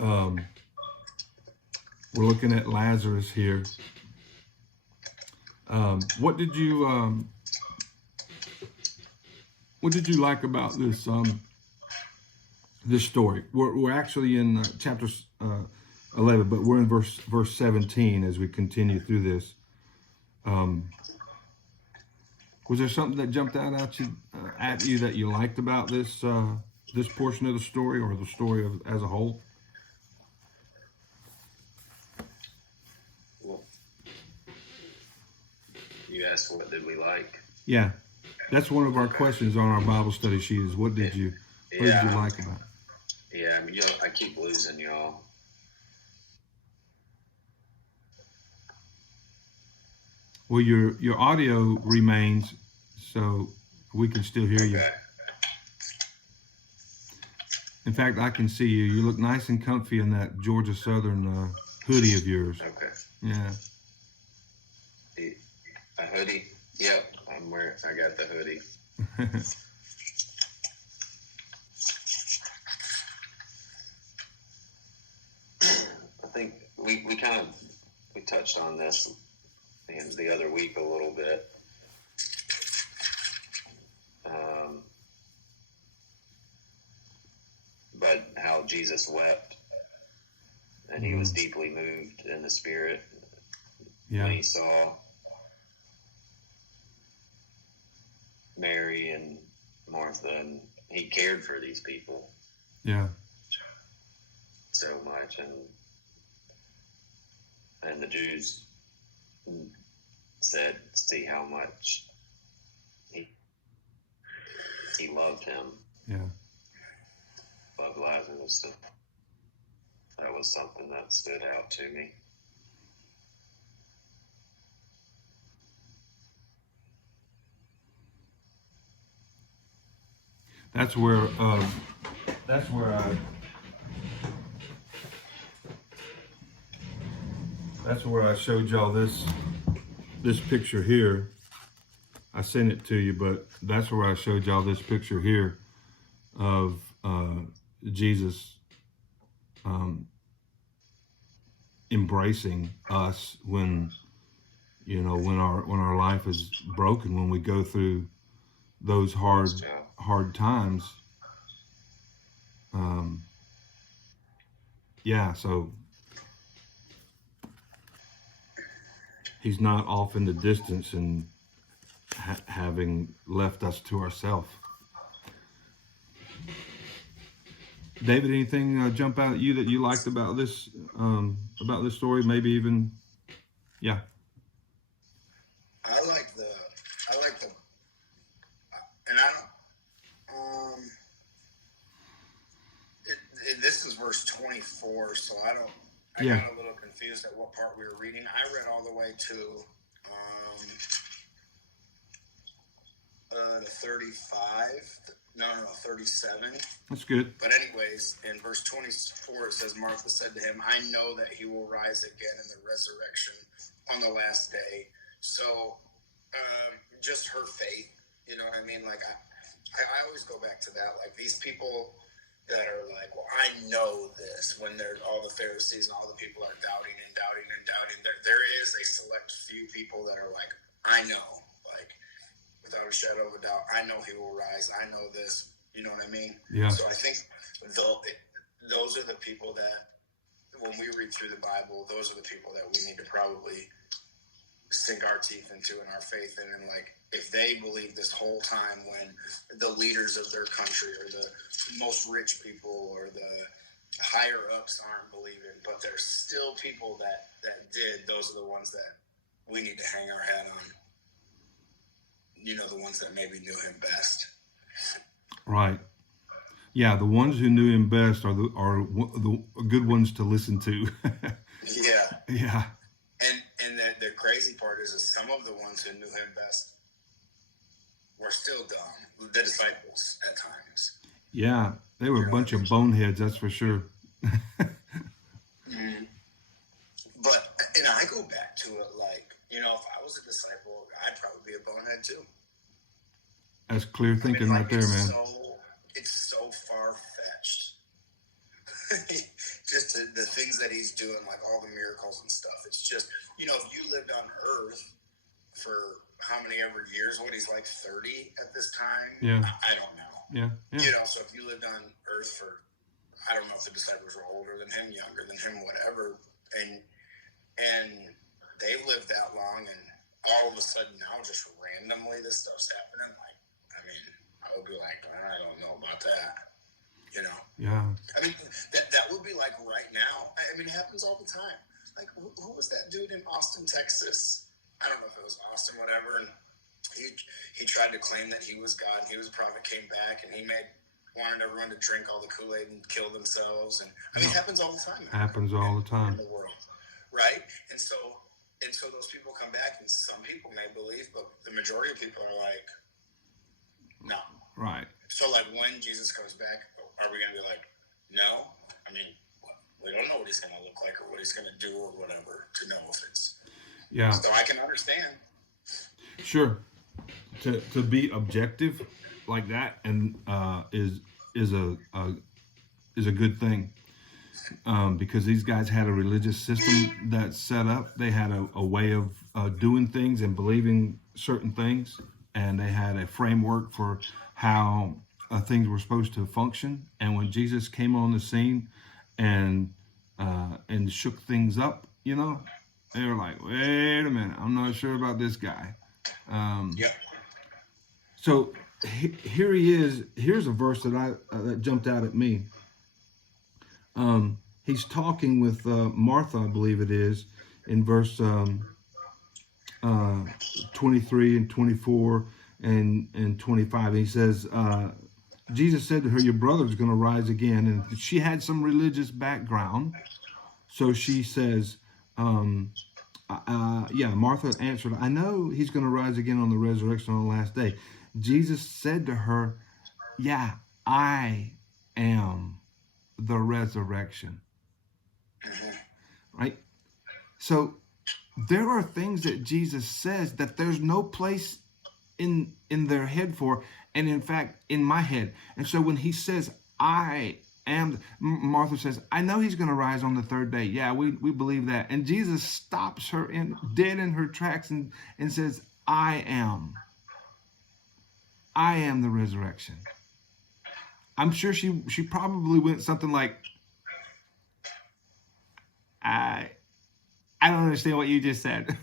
Um, we're looking at Lazarus here. What did you like about this story? We're actually in chapter 11, but we're in verse 17 as we continue through this. Um, was there something that jumped out at you that you liked about this portion of the story, or the story as a whole? Well, you asked what did we like? Yeah, that's one of our questions on our Bible study sheet. Is what did you like about it? Yeah, I mean, I keep losing y'all. Well, your audio remains, so we can still hear you. In fact, I can see you. You look nice and comfy in that Georgia Southern hoodie of yours. Okay. Yeah. A hoodie? Yep, I got the hoodie. I think we touched on this the other week a little bit. But how Jesus wept, and he was deeply moved in the spirit when he saw Mary and Martha, and he cared for these people. Yeah. So much, and the Jews said, see how much he loved him. Yeah. Loved Lazarus. So that was something that stood out to me. That's where I showed y'all this picture here. I sent it to you, but that's where I showed y'all this picture here of Jesus embracing us when our life is broken, when we go through those hard times. So he's not off in the distance and having left us to ourselves. David, anything jump out at you that you liked about this story? Maybe even, yeah. I like the, and I don't. This is verse 24, so I got a little confused at what part we were reading. I read all the way to the 35. No, 37. That's good. But anyways, in verse 24, it says, Martha said to him, I know that he will rise again in the resurrection on the last day. So just her faith, you know what I mean? Like, I always go back to that. Like, these people that are like, well, I know this, when all the Pharisees and all the people are doubting. There is a select few people that are like, I know, like, without a shadow of a doubt, I know he will rise. I know this. You know what I mean? Yeah. So I think those are the people that, when we read through the Bible, those are the people that we need to probably sink our teeth into and our faith in. And like, if they believe this whole time, when the leaders of their country or the most rich people or the higher ups aren't believing, but there's still people that did, those are the ones that we need to hang our hat on. You know, the ones that maybe knew him best. Right. Yeah, the ones who knew him best are the good ones to listen to. Yeah. Yeah. And the crazy part is some of the ones who knew him best were still dumb. The disciples at times. Yeah, they were a bunch of boneheads, that's for sure. But, and I go back to it like, you know, if I was a disciple, I'd probably be a bonehead too. That's clear thinking right there, man. It's so far-fetched. just the things that he's doing, like all the miracles and stuff. It's just, if you lived on earth for how many ever years, what he's like 30 at this time? Yeah. I don't know. Yeah. So if you lived on earth for, I don't know if the disciples were older than him, younger than him, whatever, and they've lived that long, and all of a sudden now just randomly this stuff's happening. Like, I mean, I would be like, I don't know about that. Yeah. I mean, that would be like right now. I mean, it happens all the time. Like, who was that dude in Austin, Texas? I don't know if it was Austin, whatever. And he tried to claim that he was God and he was a prophet, came back, and he wanted everyone to drink all the Kool-Aid and kill themselves. And I mean, it happens all the time. Happens all the time in the world, right? And so those people come back, and some people may believe, but the majority of people are like, no. Right. So, like, when Jesus comes back, are we going to be like, no? I mean, we don't know what he's going to look like or what he's going to do or whatever to know if it's. Yeah. So I can understand. Sure. To be objective like that and is a good thing, because these guys had a religious system that's set up. They had a way of doing things and believing certain things, and they had a framework for how things were supposed to function. And when Jesus came on the scene and shook things up, they were like, wait a minute, I'm not sure about this guy. Yeah. So here he is. Here's a verse that jumped out at me. He's talking with Martha, I believe it is, in verse 23 and 24 and 25. He says, Jesus said to her, your brother's going to rise again. And she had some religious background. So she says, Martha answered, I know he's going to rise again on the resurrection on the last day. Jesus said to her, yeah, I am the resurrection. Right? So there are things that Jesus says that there's no place in their head for, and in fact in my head. And so when he says I am, Martha says, I know he's going to rise on the third day. Yeah, we believe that. And Jesus stops her dead in her tracks and says, I am the resurrection. I'm sure she probably went something like, I don't understand what you just said.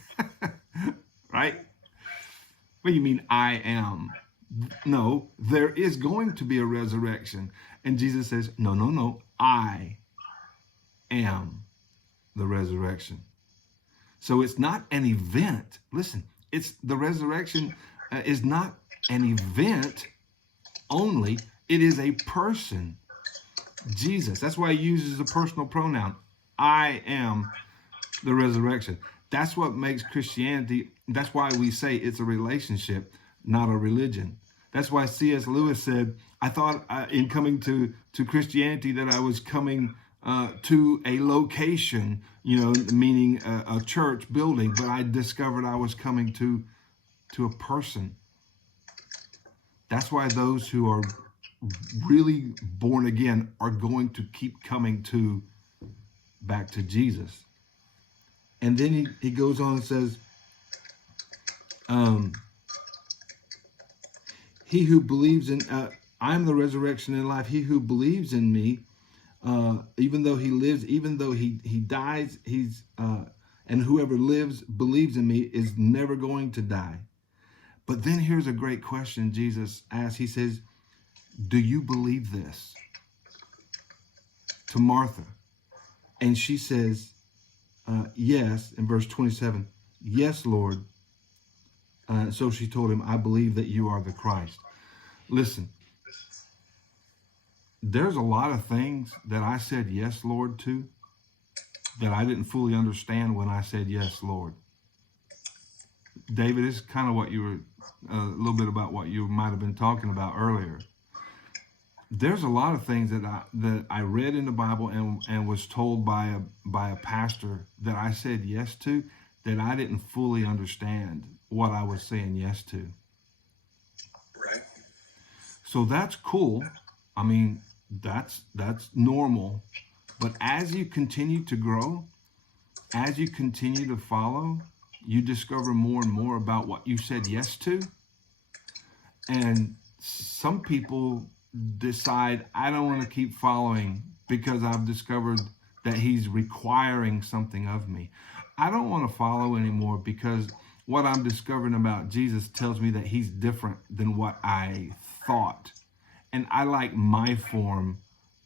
Right? What do you mean I am? No, there is going to be a resurrection. And Jesus says, no, I am the resurrection. So it's not an event. Listen, the resurrection is not an event only. It is a person, Jesus. That's why he uses a personal pronoun. I am the resurrection. That's what makes Christianity, that's why we say it's a relationship, not a religion. That's why C.S. Lewis said, I thought in coming to Christianity that I was coming to a location, meaning a church building, but I discovered I was coming to a person. That's why those who are really born again are going to keep coming back to Jesus. And then he goes on and says, he who believes in, I am the resurrection and life. He who believes in me, even though he lives, even though he dies, and whoever believes in me is never going to die. But then here's a great question Jesus asks. He says, do you believe this? To Martha. And she says, yes, in verse 27, yes, Lord. So she told him, I believe that you are the Christ. Listen, there's a lot of things that I said yes, Lord, to that I didn't fully understand when I said yes, Lord. David, this is kind of what you were, a little bit about what you might have been talking about earlier. There's a lot of things that I read in the Bible and was told by a pastor that I said yes to, that I didn't fully understand what I was saying yes to. Right. So that's cool. I mean, that's normal. But as you continue to grow, as you continue to follow, you discover more and more about what you said yes to. And some people decide, I don't want to keep following because I've discovered that he's requiring something of me. I don't want to follow anymore because what I'm discovering about Jesus tells me that he's different than what I thought. And I like my form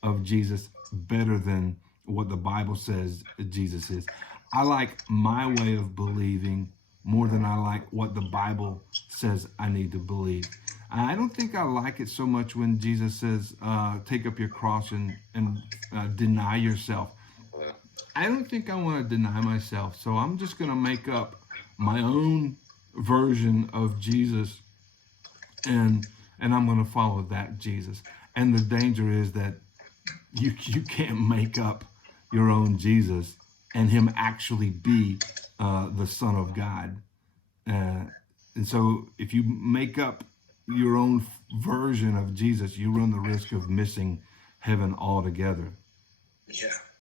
of Jesus better than what the Bible says Jesus is. I like my way of believing more than I like what the Bible says I need to believe. I don't think I like it so much when Jesus says, take up your cross and deny yourself. I don't think I want to deny myself, so I'm just going to make up my own version of Jesus, and I'm going to follow that Jesus. And the danger is that you can't make up your own Jesus and him actually be the Son of God. And so if you make up your own version of Jesus, you run the risk of missing heaven altogether. Yeah.